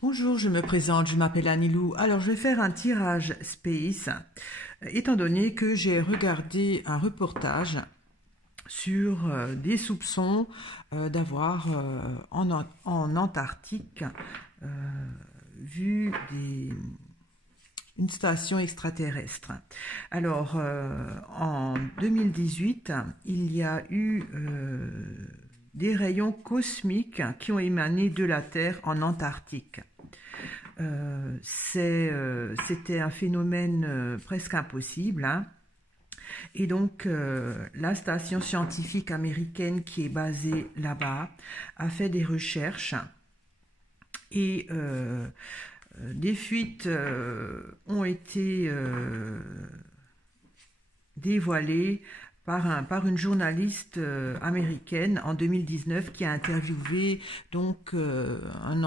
Bonjour, je me présente, je m'appelle Anilou. Alors, je vais faire un tirage space, étant donné que j'ai regardé un reportage sur des soupçons d'avoir en Antarctique euh, vu une station extraterrestre. Alors, en 2018, il y a eu des rayons cosmiques qui ont émané de la Terre en Antarctique. C'était un phénomène presque impossible, hein. Et donc, la station scientifique américaine qui est basée là-bas a fait des recherches et des fuites ont été dévoilées par une journaliste américaine en 2019 qui a interviewé donc une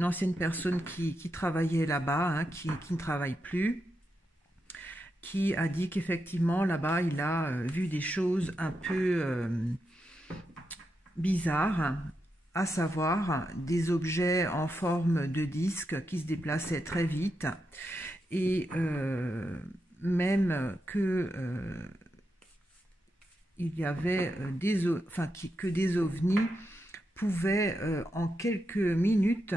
ancienne personne qui travaillait là-bas, hein, qui ne travaille plus, qui a dit qu'effectivement là-bas il a vu des choses un peu bizarres, à savoir des objets en forme de disque qui se déplaçaient très vite et même que il y avait que des ovnis pouvaient en quelques minutes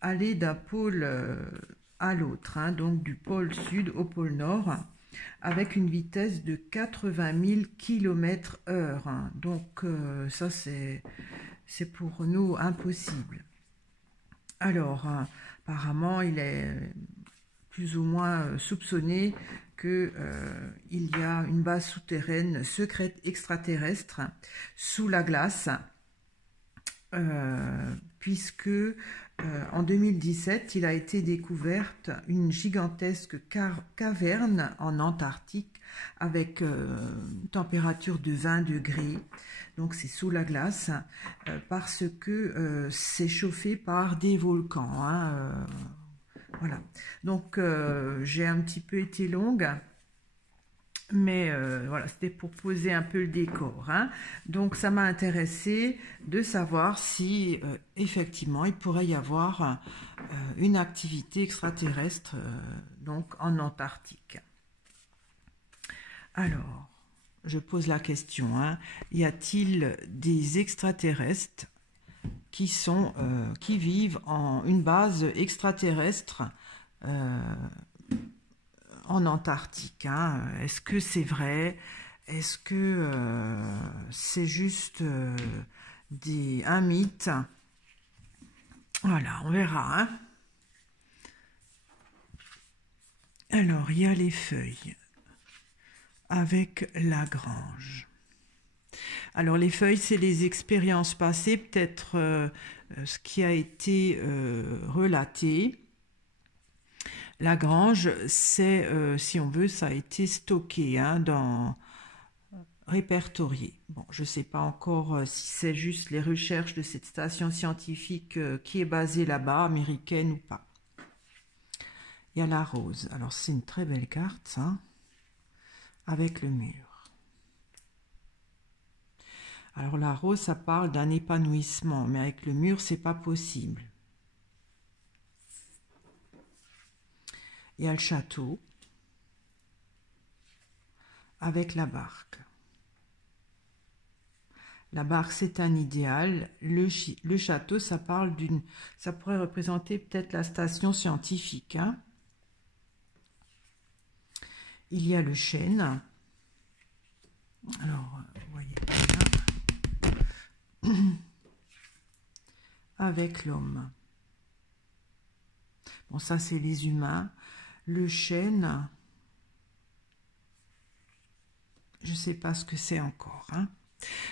aller d'un pôle à l'autre, hein, donc du pôle sud au pôle nord, avec une vitesse de 80 000 km/h. Hein. Donc ça c'est pour nous impossible. Alors apparemment il est plus ou moins soupçonné qu'il y a une base souterraine secrète extraterrestre sous la glace, puisque en 2017, il a été découverte une gigantesque caverne en Antarctique avec une température de 20 degrés. Donc c'est sous la glace parce que c'est chauffé par des volcans, hein, voilà. Donc j'ai un petit peu été longue. Mais voilà, c'était pour poser un peu le décor, hein. Donc ça m'a intéressé de savoir si effectivement il pourrait y avoir une activité extraterrestre donc en Antarctique. Alors, je pose la question, hein, y a-t-il des extraterrestres qui vivent en une base extraterrestre en Antarctique, hein? Est-ce que c'est vrai? Est-ce que c'est juste un mythe? Voilà, on verra, hein. Alors, il y a les feuilles avec Lagrange. Alors, les feuilles, c'est les expériences passées, peut-être ce qui a été relaté. Lagrange, c'est, si on veut, ça a été stocké, hein, répertorié. Bon, je ne sais pas encore si c'est juste les recherches de cette station scientifique qui est basée là-bas, américaine ou pas. Il y a la rose. Alors, c'est une très belle carte, ça, avec le mur. Alors, la rose, ça parle d'un épanouissement, mais avec le mur, c'est pas possible. Il y a le château avec la barque. La barque, c'est un idéal. Le château, ça pourrait représenter peut-être la station scientifique, hein. Il y a le chêne. Alors, vous voyez là. Avec l'homme. Bon, ça, c'est les humains. Le chêne, je ne sais pas ce que c'est encore, hein.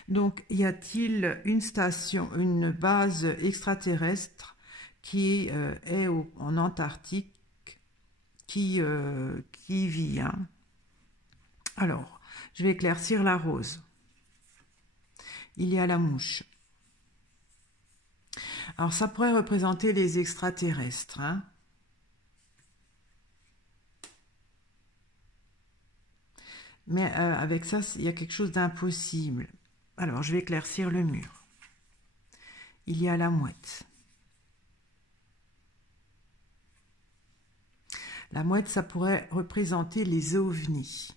Donc, y a-t-il une base extraterrestre qui est en Antarctique, qui vit, hein? Alors, je vais éclaircir la rose. Il y a la mouche. Alors, ça pourrait représenter les extraterrestres, hein. Mais avec ça, il y a quelque chose d'impossible. Alors, je vais éclaircir le mur. il y a la mouette. La mouette, ça pourrait représenter les ovnis.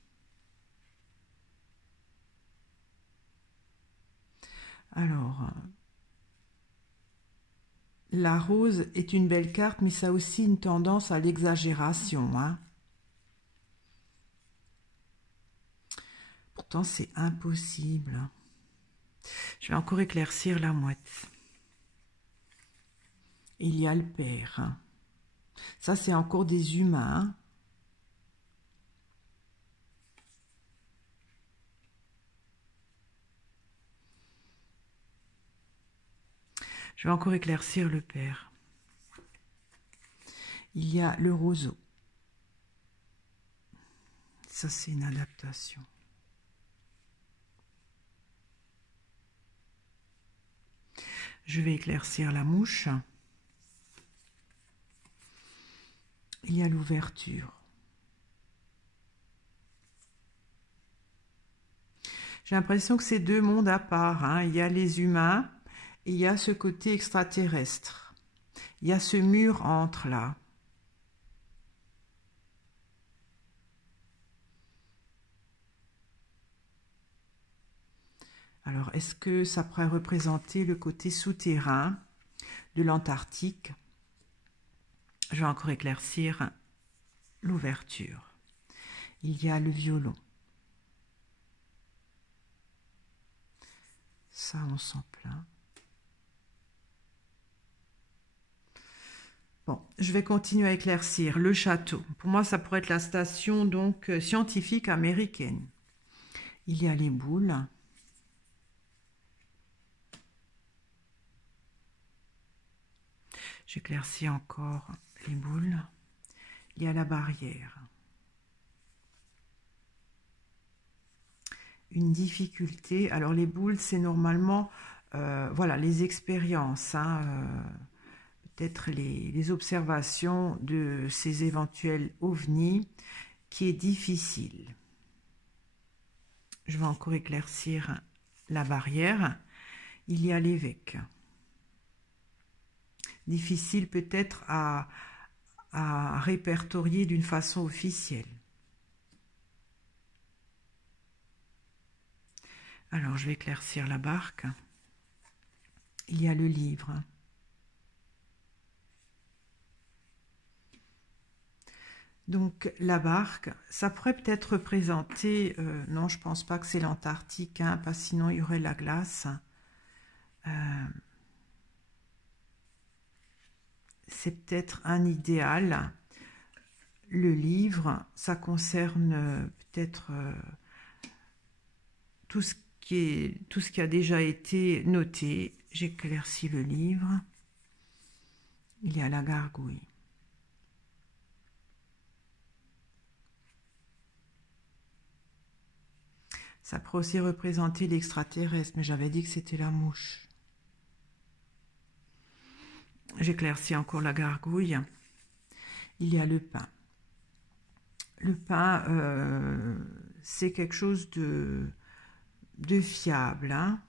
Alors, la rose est une belle carte, mais ça a aussi une tendance à l'exagération, hein. Pourtant, c'est impossible. Je vais encore éclaircir la mouette. Il y a le père. Ça, c'est encore des humains. Je vais encore éclaircir le père. Il y a le roseau. Ça, c'est une adaptation. Je vais éclaircir la mouche. Il y a l'ouverture. J'ai l'impression que c'est deux mondes à part, hein. Il y a les humains et il y a ce côté extraterrestre. Il y a ce mur entre là. Alors, est-ce que ça pourrait représenter le côté souterrain de l'Antarctique? Je vais encore éclaircir l'ouverture. Il y a le violon. Ça, on s'en plaint. Bon, je vais continuer à éclaircir le château. Pour moi, ça pourrait être la station donc scientifique américaine. Il y a les boules. J'éclaircis encore les boules. Il y a la barrière. Une difficulté. Alors les boules, c'est normalement voilà, les expériences, hein, peut-être les observations de ces éventuels ovnis qui est difficile. Je vais encore éclaircir la barrière. Il y a l'évêque. Difficile peut-être à répertorier d'une façon officielle. Alors, je vais éclaircir la barque. Il y a le livre. Donc, la barque, ça pourrait peut-être représenter... non, je ne pense pas que c'est l'Antarctique, hein, parce que sinon, il y aurait la glace. C'est peut-être un idéal. Le livre, ça concerne peut-être tout ce qui a déjà été noté. J'éclaircis le livre. Il y a la gargouille. Ça pourrait aussi représenter l'extraterrestre, mais j'avais dit que c'était la mouche. J'éclaircis encore la gargouille. Il y a le pain. Le pain, c'est quelque chose de fiable, hein.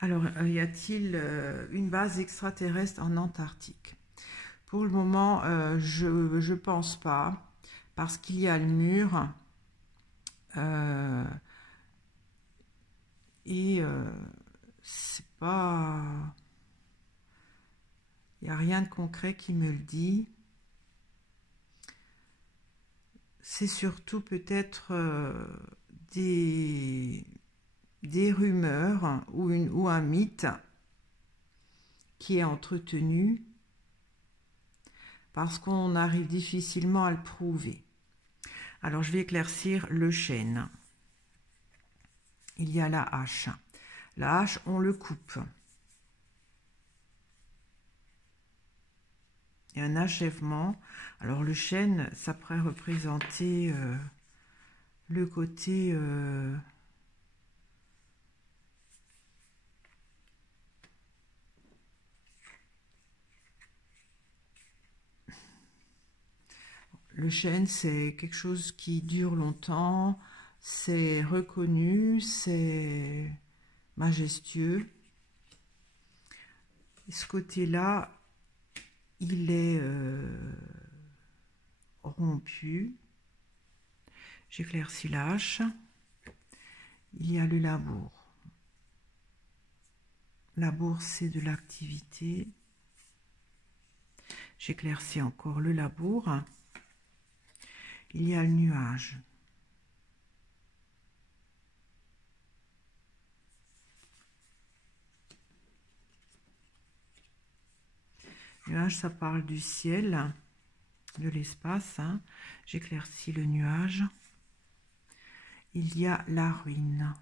Alors, y a-t-il une base extraterrestre en Antarctique? Pour le moment, je ne pense pas, parce qu'il y a le mur et c'est pas... Il n'y a rien de concret qui me le dit. C'est surtout peut-être des rumeurs ou un mythe qui est entretenu parce qu'on arrive difficilement à le prouver. Alors, je vais éclaircir le chêne. Il y a la hache. La hache, on le coupe. Il y a un achèvement. Alors, le chêne, ça pourrait représenter le côté... Le chêne, c'est quelque chose qui dure longtemps, c'est reconnu, c'est majestueux. Et ce côté-là, il est rompu. J'éclaircis la hache. Il y a le labour. Labour, c'est de l'activité. J'éclaircis encore le labour. Il y a le nuage. Nuage, ça parle du ciel, de l'espace. Hein. J'éclaircis le nuage. Il y a la ruine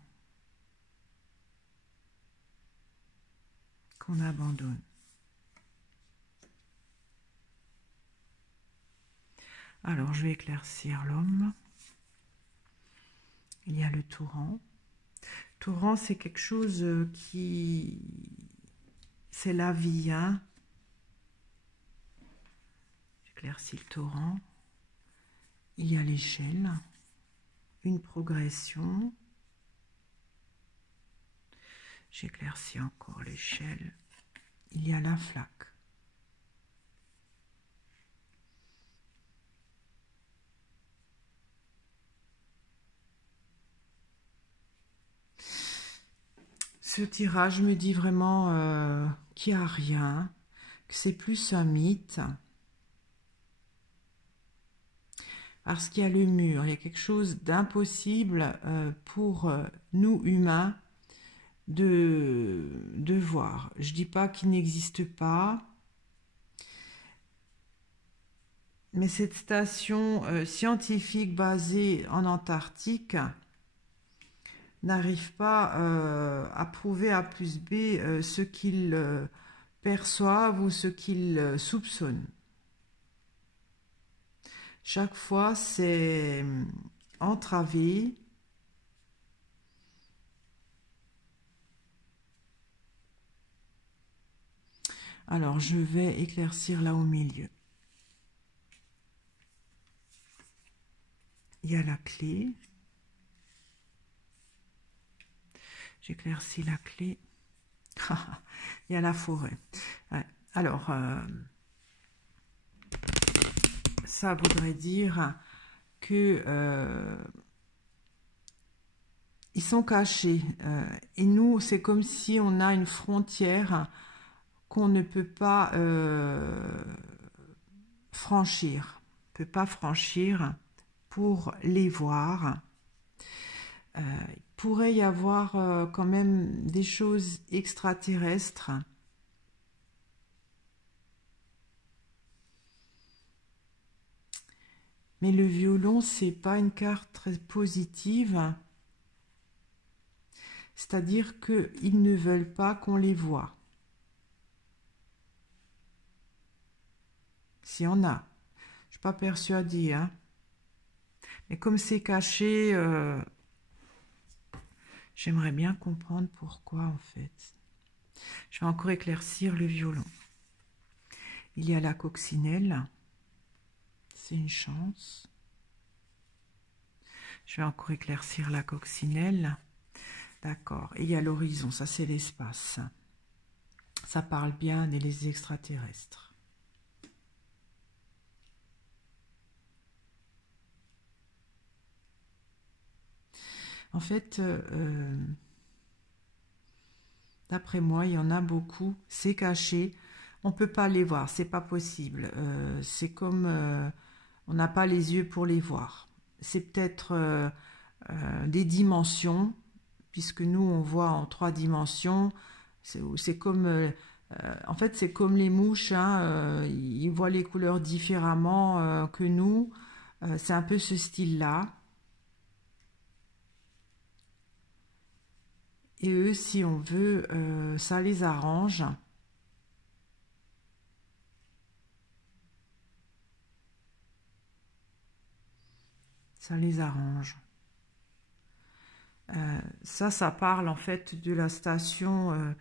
qu'on abandonne. Alors, je vais éclaircir l'homme. Il y a le torrent. Torrent, c'est quelque chose qui... C'est la vie, hein. J'éclaircis le torrent. Il y a l'échelle. Une progression. J'éclaircis encore l'échelle. Il y a la flaque. Ce tirage me dit vraiment qu'il n'y a rien, que c'est plus un mythe. Parce qu'il y a le mur, il y a quelque chose d'impossible pour nous humains de voir. Je ne dis pas qu'il n'existe pas, mais cette station scientifique basée en Antarctique n'arrive pas à prouver A plus B ce qu'ils perçoivent ou ce qu'ils soupçonnent. Chaque fois, c'est entravé. Alors, je vais éclaircir là au milieu. Il y a la clé. J'éclaircis la clé. Il y a la forêt. Ouais. Alors, ça voudrait dire que ils sont cachés. Et nous, c'est comme si on a une frontière qu'on ne peut pas franchir. On ne peut pas franchir pour les voir. Il pourrait y avoir quand même des choses extraterrestres. Mais le violon, c'est pas une carte très positive. C'est-à-dire qu'ils ne veulent pas qu'on les voie. S'il y en a. Je ne suis pas persuadée. Hein. Mais comme c'est caché, j'aimerais bien comprendre pourquoi en fait. Je vais encore éclaircir le violon. Il y a la coccinelle. C'est une chance. Je vais encore éclaircir la coccinelle. D'accord. Et il y a l'horizon, ça c'est l'espace. Ça parle bien des extraterrestres. En fait, d'après moi, il y en a beaucoup. C'est caché. On ne peut pas les voir. C'est pas possible. C'est comme on n'a pas les yeux pour les voir. C'est peut-être des dimensions, puisque nous, on voit en 3 dimensions. C'est comme... en fait, c'est comme les mouches. Hein, ils voient les couleurs différemment que nous. C'est un peu ce style-là. Et eux, si on veut, ça les arrange. Ça les arrange. Ça parle en fait de la station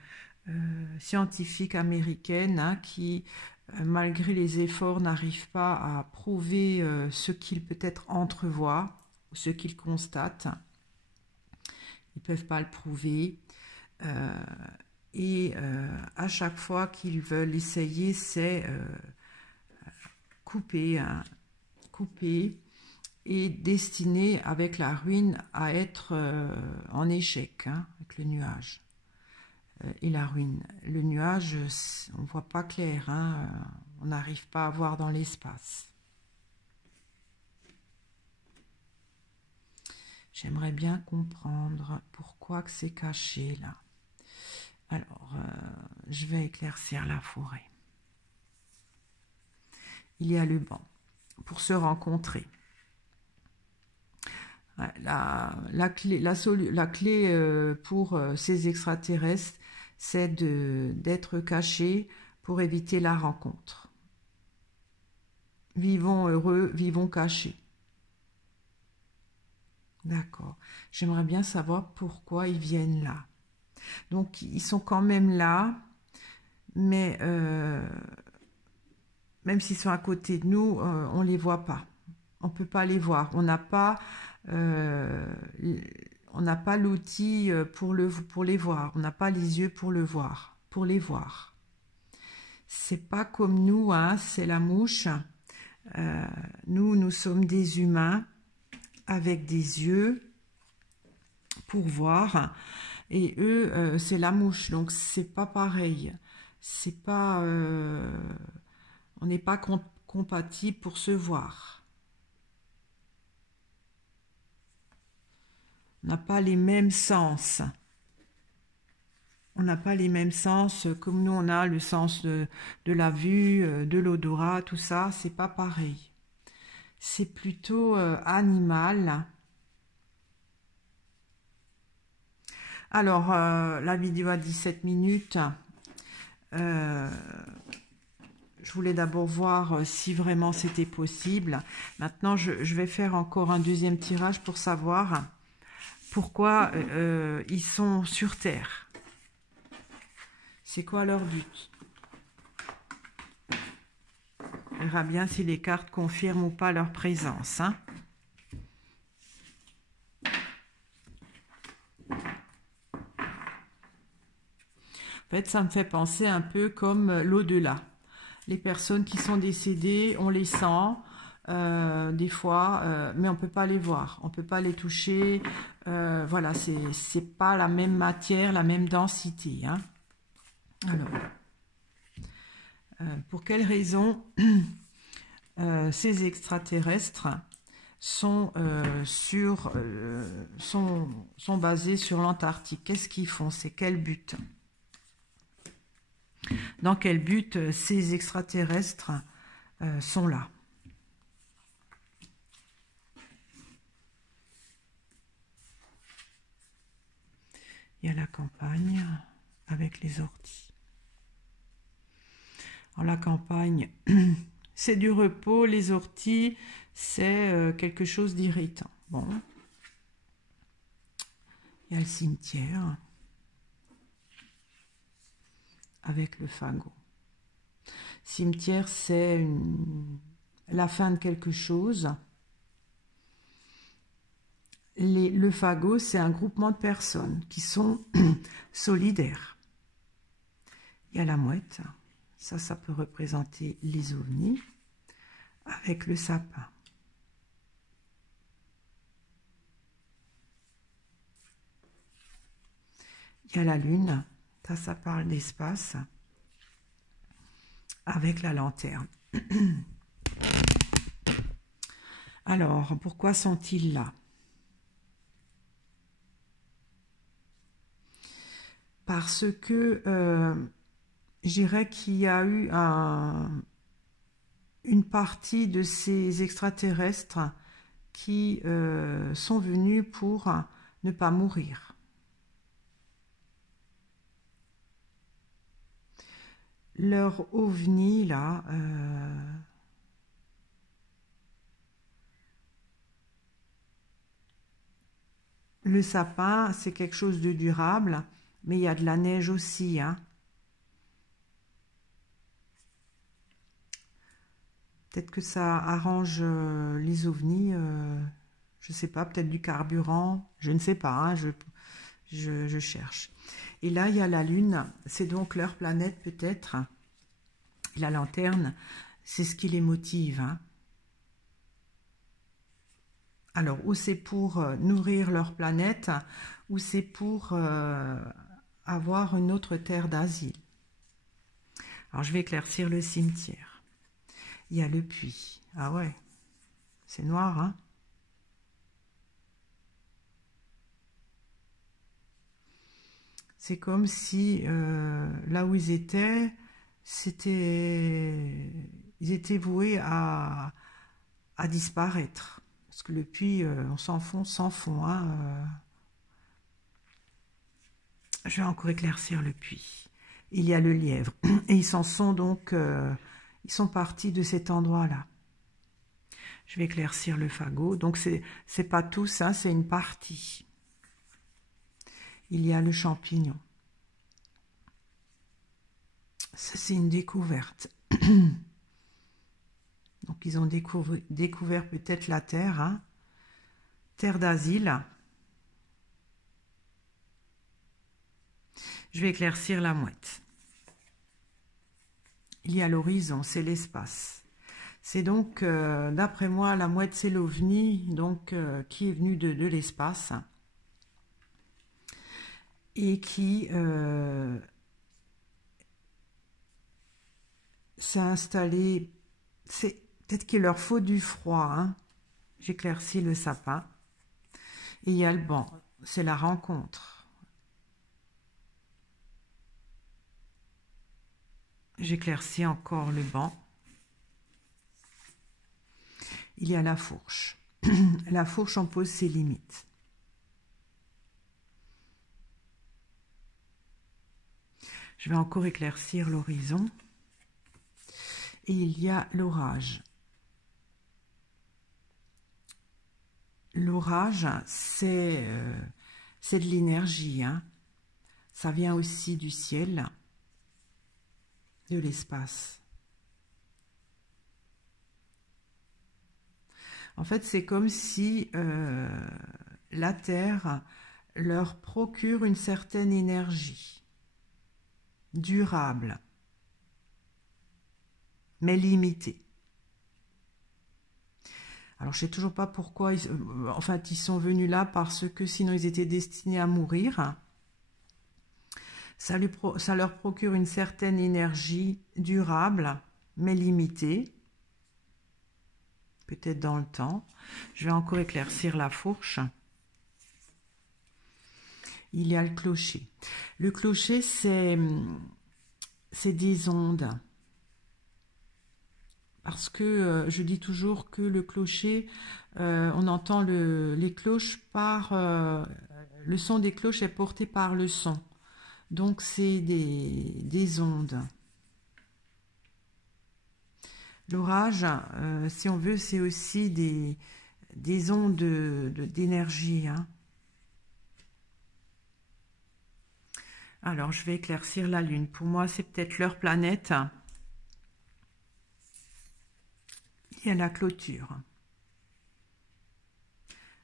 scientifique américaine hein, qui malgré les efforts, n'arrivent pas à prouver ce qu'ils peut-être entrevoient, ou ce qu'ils constatent. Ils ne peuvent pas le prouver. Et à chaque fois qu'ils veulent essayer, c'est couper, hein, couper, et destiné avec la ruine à être en échec, hein, avec le nuage. Et la ruine. Le nuage, on ne voit pas clair, hein, on n'arrive pas à voir dans l'espace. J'aimerais bien comprendre pourquoi que c'est caché là. Alors, je vais éclaircir la forêt. Il y a le banc pour se rencontrer. La clé pour ces extraterrestres, c'est d'être cachés pour éviter la rencontre. Vivons heureux, vivons cachés. D'accord. J'aimerais bien savoir pourquoi ils viennent là. Donc, ils sont quand même là, mais même s'ils sont à côté de nous, on ne les voit pas. On ne peut pas les voir. On n'a pas l'outil pour les voir. On n'a pas les yeux pour les voir. C'est pas comme nous, hein, c'est la mouche. Nous sommes des humains avec des yeux pour voir. Et eux, c'est la mouche, donc c'est pas pareil. C'est pas, on n'est pas compatible pour se voir. On n'a pas les mêmes sens. On n'a pas les mêmes sens comme nous on a le sens de la vue, de l'odorat, tout ça, c'est pas pareil. C'est plutôt animal. Alors, la vidéo a 17 minutes. Je voulais d'abord voir si vraiment c'était possible. Maintenant, je vais faire encore un deuxième tirage pour savoir pourquoi ils sont sur Terre. C'est quoi leur but? On verra bien si les cartes confirment ou pas leur présence, hein. En fait, ça me fait penser un peu comme l'au-delà. Les personnes qui sont décédées, on les sent des fois, mais on ne peut pas les voir, on ne peut pas les toucher. Voilà, c'est pas la même matière, la même densité, hein. Alors, pour quelles raisons ces extraterrestres sont basés sur l'Antarctique? Qu'est-ce qu'ils font? C'est quel but? Dans quel but ces extraterrestres sont là? Il y a la campagne avec les orties. Alors la campagne, c'est du repos, les orties, c'est quelque chose d'irritant. Bon. Il y a le cimetière avec le fagot. Cimetière, c'est la fin de quelque chose. Le fagot, c'est un groupement de personnes qui sont solidaires. Il y a la mouette, ça peut représenter les ovnis, avec le sapin. Il y a la lune, ça parle d'espace, avec la lanterne. Alors, pourquoi sont-ils là? Parce que je dirais qu'il y a eu une partie de ces extraterrestres qui sont venus pour ne pas mourir. Leur ovni, là, le sapin, c'est quelque chose de durable, mais il y a de la neige aussi, hein. Peut-être que ça arrange les ovnis, je ne sais pas, peut-être du carburant, je ne sais pas, hein, je cherche. Et là, il y a la Lune, c'est donc leur planète peut-être. Et la lanterne, c'est ce qui les motive. Hein. Alors, ou c'est pour nourrir leur planète, ou c'est pour avoir une autre terre d'asile. Alors, je vais éclaircir le cimetière. Il y a le puits. Ah ouais, c'est noir, hein? C'est comme si là où ils étaient, ils étaient voués à disparaître. Parce que le puits, on s'en fond. Hein, Je vais encore éclaircir le puits. Il y a le lièvre. Et ils s'en sont donc, ils sont partis de cet endroit-là. Je vais éclaircir le fagot. Donc c'est pas tout ça, c'est une partie. Il y a le champignon. Ça, c'est une découverte. Donc, ils ont découvert peut-être la terre, hein, terre d'asile. Je vais éclaircir la mouette. Il y a l'horizon, c'est l'espace. C'est donc, d'après moi, la mouette, c'est l'ovni, donc qui est venu de l'espace et qui s'est installé. C'est peut-être qu'il leur faut du froid. Hein. J'éclaircis le sapin. Et il y a le banc, c'est la rencontre. J'éclaircis encore le banc. Il y a la fourche. La fourche, on pose ses limites. Je vais encore éclaircir l'horizon. Et il y a l'orage. L'orage, c'est de l'énergie. Hein. Ça vient aussi du ciel, de l'espace. En fait, c'est comme si la Terre leur procure une certaine énergie, durable, mais limitée. Alors, je ne sais toujours pas pourquoi, en fait, ils sont venus là parce que sinon ils étaient destinés à mourir. Ça leur procure une certaine énergie durable, mais limitée, peut-être dans le temps. Je vais encore éclaircir la fourche. Il y a le clocher. Le clocher, c'est des ondes. Parce que je dis toujours que le clocher, on entend les cloches par... le son des cloches est porté par le son. Donc, c'est des ondes. L'orage, si on veut, c'est aussi des ondes d'énergie. Hein. Alors, je vais éclaircir la Lune. Pour moi, c'est peut-être leur planète. Il y a la clôture.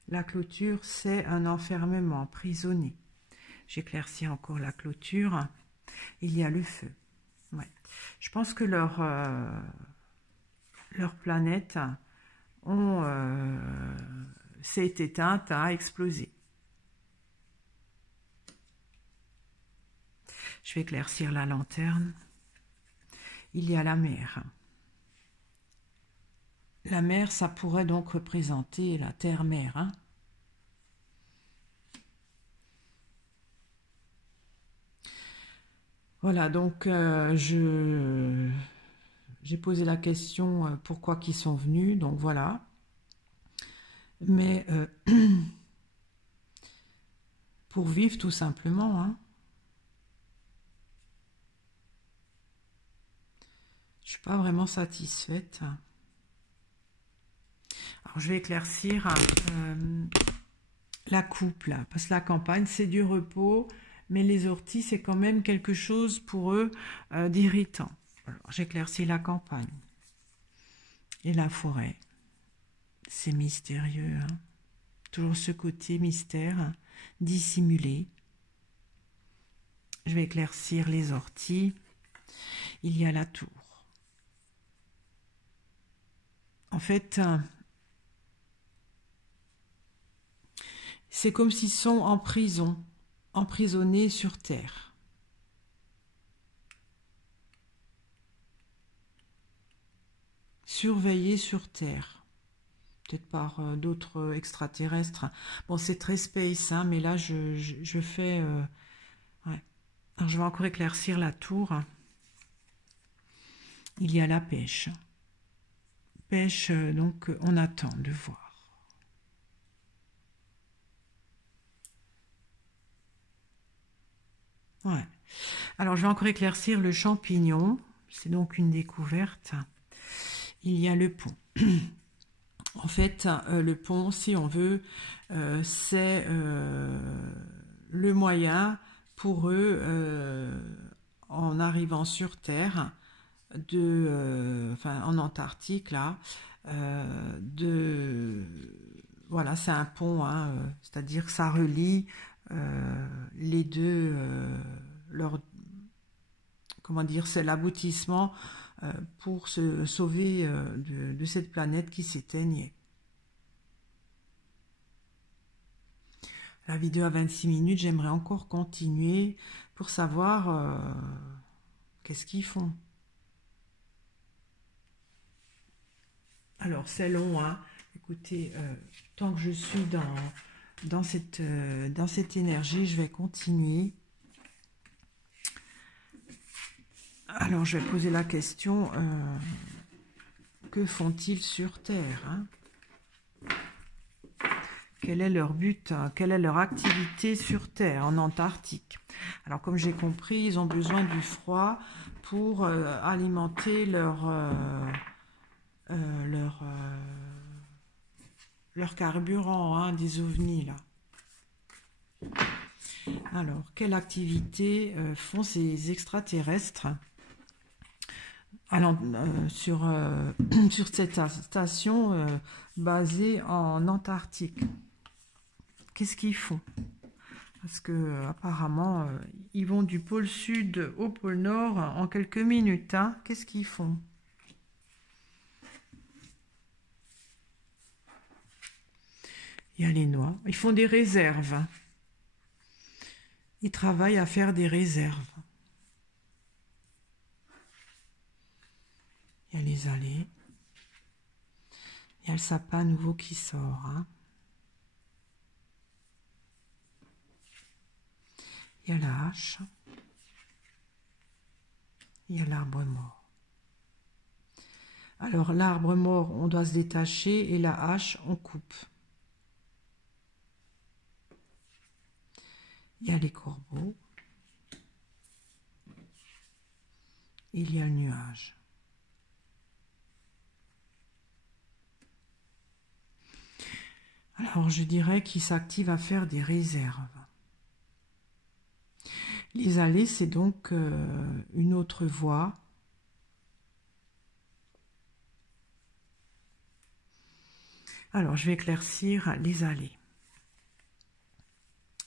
La clôture, c'est un enfermement, prisonnier. J'éclaircis encore la clôture. Il y a le feu. Ouais. Je pense que leur planète s'est éteinte, a explosé. Je vais éclaircir la lanterne. Il y a la mer. La mer, ça pourrait donc représenter la terre-mer. Hein. Voilà, donc j'ai posé la question pourquoi qu'ils sont venus, donc voilà. Mais pour vivre tout simplement. Hein. Je ne suis pas vraiment satisfaite. Alors, je vais éclaircir la coupe, là, parce que la campagne, c'est du repos, mais les orties, c'est quand même quelque chose pour eux d'irritant. Alors, j'éclaircis la campagne. Et la forêt, c'est mystérieux, hein. Toujours ce côté mystère, dissimulé. Je vais éclaircir les orties. Il y a la tour. En fait, c'est comme s'ils sont en prison, emprisonnés sur terre. Surveillés sur terre. Peut-être par d'autres extraterrestres. Bon, c'est très space, hein, mais là, je fais... ouais. Alors, je vais encore éclaircir la tour. Il y a la pêche. Pêche, donc, on attend de voir. Ouais. Alors, je vais encore éclaircir le champignon. C'est donc une découverte. Il y a le pont. En fait, le pont, si on veut, c'est le moyen pour eux, en arrivant sur Terre, enfin en Antarctique, là, voilà, c'est un pont, hein, c'est-à-dire que ça relie les deux, comment dire, c'est l'aboutissement pour se sauver de cette planète qui s'éteignait. La vidéo à 26 minutes, j'aimerais encore continuer pour savoir qu'est-ce qu'ils font. Alors, c'est long, hein. Écoutez, tant que je suis dans cette énergie, je vais continuer. Alors, je vais poser la question, que font-ils sur Terre, hein? Quel est leur but, quelle est leur activité sur Terre, en Antarctique? Alors, comme j'ai compris, ils ont besoin du froid pour alimenter leur carburant, hein, des ovnis, là. Alors, quelle activité font ces extraterrestres allant sur cette station basée en Antarctique? Qu'est-ce qu'ils font? Parce que apparemment, ils vont du pôle sud au pôle nord en quelques minutes, hein. Qu'est-ce qu'ils font? Il y a les noix. Ils font des réserves. Ils travaillent à faire des réserves. Il y a les allées. Il y a le sapin nouveau qui sort, hein. Il y a la hache. Il y a l'arbre mort. Alors, l'arbre mort, on doit se détacher et la hache, on coupe. Il y a les corbeaux. Il y a le nuage. Alors, je dirais qu'ils s'activent à faire des réserves. Les allées, c'est donc une autre voie. Alors, je vais éclaircir les allées.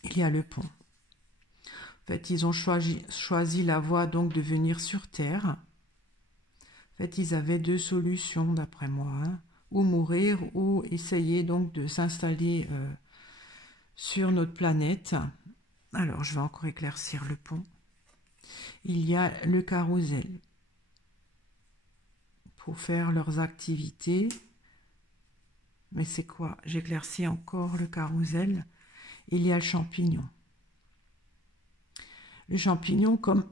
Il y a le pont. En fait, ils ont choisi la voie donc de venir sur Terre. En fait, ils avaient deux solutions, d'après moi, hein. Ou mourir, ou essayer donc de s'installer sur notre planète. Alors, je vais encore éclaircir le pont. Il y a le carrousel pour faire leurs activités. Mais c'est quoi? J'éclaircis encore le carrousel. Il y a le champignon. Le champignon, comme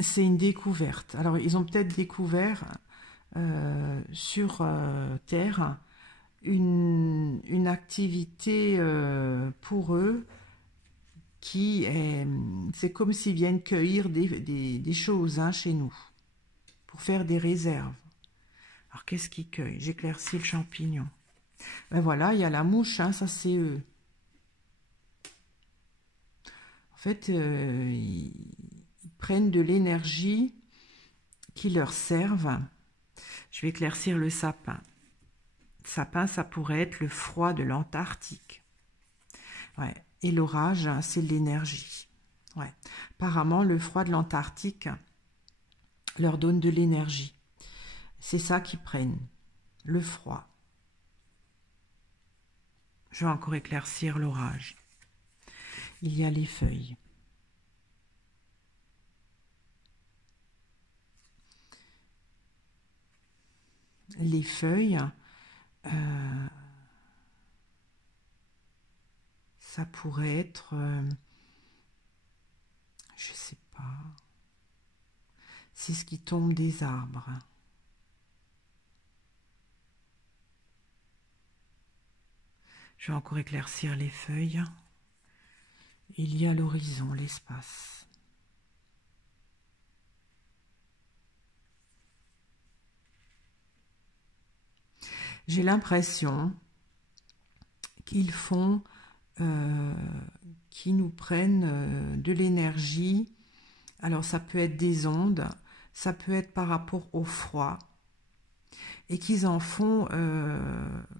c'est une découverte. Alors, ils ont peut-être découvert sur Terre une activité pour eux qui est... C'est comme s'ils viennent cueillir des choses, hein, chez nous pour faire des réserves. Alors, qu'est-ce qu'ils cueillent? J'éclaircis le champignon. Ben voilà, il y a la mouche, hein, ça c'est eux. En fait, ils prennent de l'énergie qui leur servent. Je vais éclaircir le sapin. sapin, ça pourrait être le froid de l'Antarctique. Ouais. Et l'orage, c'est l'énergie. Ouais. Apparemment, le froid de l'Antarctique leur donne de l'énergie. C'est ça qu'ils prennent, le froid. Je vais encore éclaircir l'orage. Il y a les feuilles. Les feuilles, ça pourrait être, je sais pas, c'est ce qui tombe des arbres. Je vais encore éclaircir les feuilles. Il y a l'horizon, l'espace. J'ai l'impression qu'ils font, qu'ils nous prennent de l'énergie. Alors ça peut être des ondes, ça peut être par rapport au froid, et qu'ils en font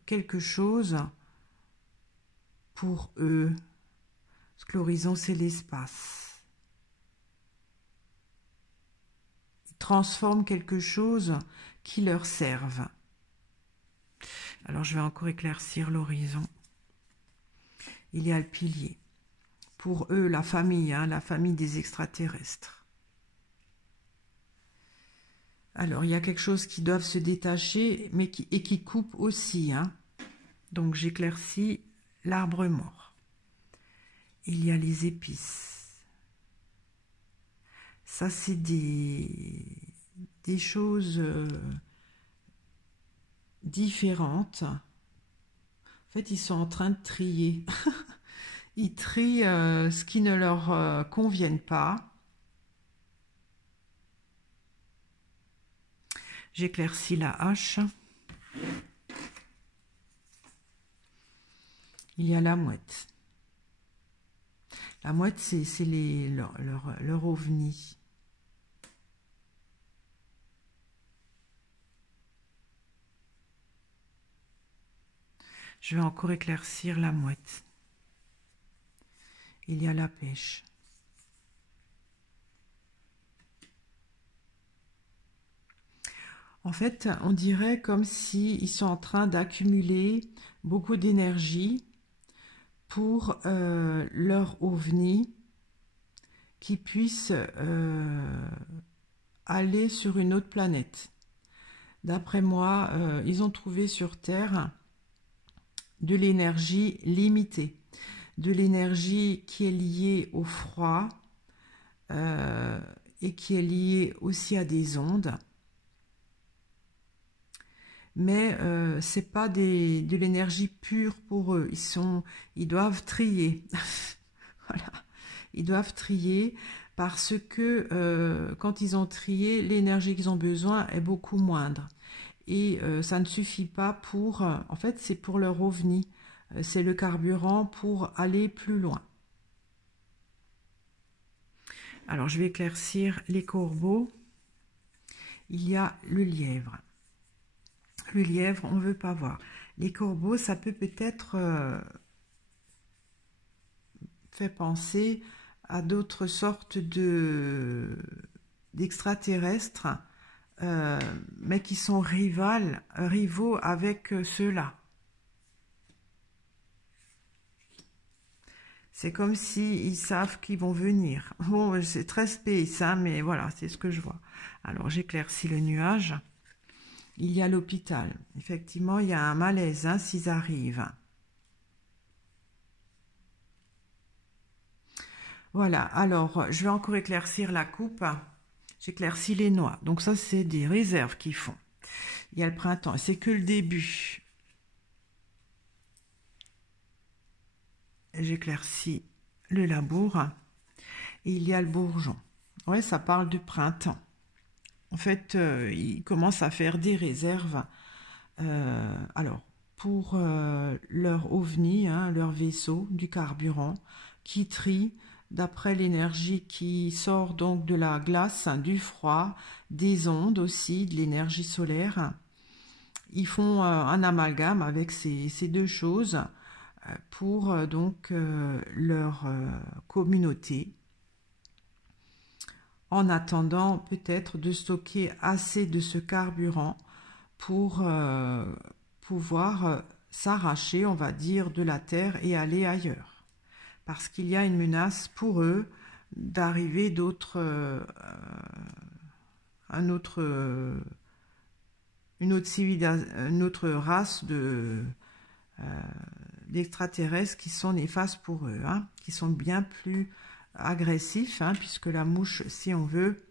quelque chose pour eux. Parce que l'horizon, c'est l'espace. Ils transforment quelque chose qui leur serve. Alors, je vais encore éclaircir l'horizon. Il y a le pilier. Pour eux, la famille des extraterrestres. Alors, il y a quelque chose qui doivent se détacher, mais qui coupe aussi. Donc, j'éclaircis l'arbre mort. Il y a les épices. Ça, c'est des choses différentes. En fait, ils sont en train de trier. Ils trient ce qui ne leur convient pas. J'éclaircis la hache. Il y a la mouette. La mouette, c'est leur ovni. Je vais encore éclaircir la mouette. Il y a la pêche. En fait, on dirait comme s'ils sont en train d'accumuler beaucoup d'énergie pour leur ovni qui puisse aller sur une autre planète. D'après moi, ils ont trouvé sur Terre de l'énergie limitée, de l'énergie qui est liée au froid et qui est liée aussi à des ondes. Mais c'est pas de l'énergie pure pour eux. Ils doivent trier. Voilà. Ils doivent trier parce que quand ils ont trié, l'énergie qu'ils ont besoin est beaucoup moindre. Et ça ne suffit pas pour... en fait, c'est pour leur ovni. C'est le carburant pour aller plus loin. Alors, je vais éclaircir les corbeaux. Il y a le lièvre. Le lièvre, on ne veut pas voir. Les corbeaux, ça peut peut-être faire penser à d'autres sortes d'extraterrestres, mais qui sont rivaux avec ceux-là. C'est comme s'ils savent qu'ils vont venir. Bon, c'est très space, mais voilà, c'est ce que je vois. Alors, j'éclaircis le nuage. Il y a l'hôpital. Effectivement, il y a un malaise s'ils arrivent. Voilà, alors, je vais encore éclaircir la coupe. J'éclaircis les noix. Donc ça, c'est des réserves qu'ils font. Il y a le printemps. C'est que le début. J'éclaircis le labour. Et il y a le bourgeon. Ouais, ça parle du printemps. En fait, ils commencent à faire des réserves. Alors, pour leur ovni, leur vaisseau, du carburant, qui trie d'après l'énergie qui sort donc de la glace, du froid, des ondes aussi, de l'énergie solaire. ils font un amalgame avec ces deux choses pour donc leur communauté, en attendant peut-être de stocker assez de ce carburant pour pouvoir s'arracher, on va dire, de la terre et aller ailleurs. Parce qu'il y a une menace pour eux d'arriver une autre race d'extraterrestres qui sont néfastes pour eux, hein, qui sont bien plus agressifs, hein, puisque la mouche, si on veut,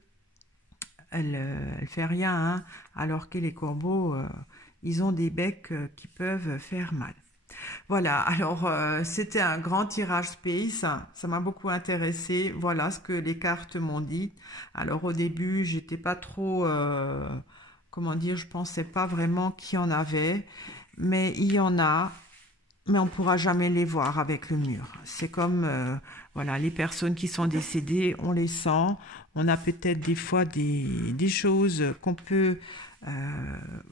elle fait rien, hein, alors que les corbeaux, ils ont des becs qui peuvent faire mal. Voilà, alors c'était un grand tirage space, ça m'a beaucoup intéressé. Voilà ce que les cartes m'ont dit. Alors au début, j'étais pas trop, comment dire, je pensais pas vraiment qu'il y en avait, mais il y en a, mais on pourra jamais les voir avec le mur. C'est comme, voilà, les personnes qui sont décédées, on les sent, on a peut-être des fois des choses qu'on peut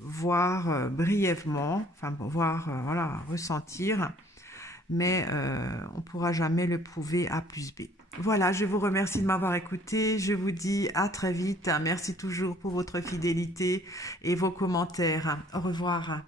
voir brièvement, enfin voir, voilà, ressentir, mais on ne pourra jamais le prouver A plus B. Voilà, je vous remercie de m'avoir écouté, je vous dis à très vite, merci toujours pour votre fidélité et vos commentaires. Au revoir.